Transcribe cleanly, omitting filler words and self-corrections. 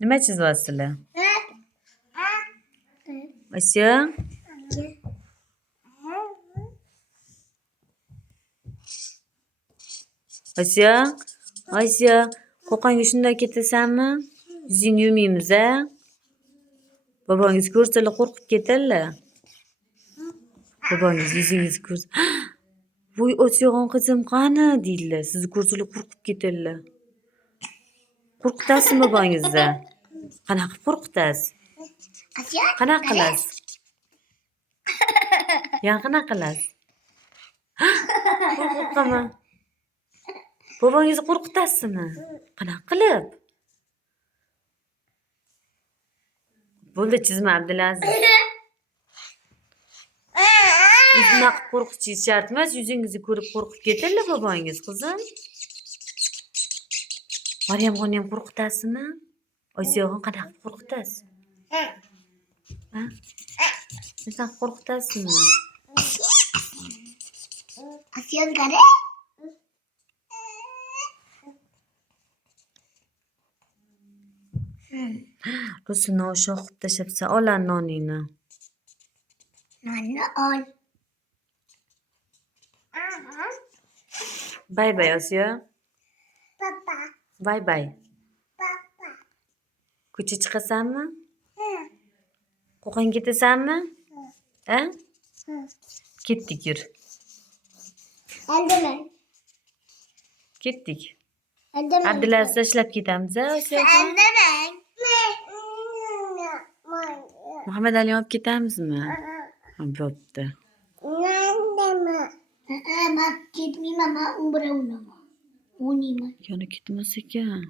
Nima chizyapsizlar? Asya? Asya? Asya, qo'qonga shunday ketasanmi? Yuzingni yumiymiz, a? Bobongiz ko'rsalar qo'rqib ketadilar. Bobongiz yuzingizni ko'rsa, "Voy, Osyaxon qizim qani?" deydilar. Sizni ko'rsalar qo'rqib ketadilar. Qo'rqitasizmi bobongizni? Qanaqa qilib qo'rqitasiz? Qanaqa qilasiz? Yana qanaqa qilasiz? Qo'rqaman. Bobongizni qo'rqitasizmi? Qanaqa qilib? Bo'ldi, chizma Abdulaziz. Unaqa qo'rqitishingiz shart emas. Yuzingizni ko'rib qo'rqib ketadilar bobongiz, qizim. Maryamxonni ham qo'rqitasizmi? Oysiyaxon qanaqa qilib qo'rqitasiz? Ha? Qanaqa qo'rqitasizmi? Asyon qara. Rusini o'sha o'qib tashlabsan, ol noningni. Nonni ol. Bay bay Osiyo. Papa. Bay bay. Papa. Ko'cha chiqasanmi? Qo'qonga ketasanmi? Ha? Ketdik, yur. Aldimay. Ketdik. Aldimay. Abdulaziz tashlab ketamiz, a Osiyoxon? Aldimay. Muhammad Ali olib ketamizmi? Bo'pti. Aldimay. Ma ketmayman, ma umra unaman. O'ynayman. Yana ketmas ekan.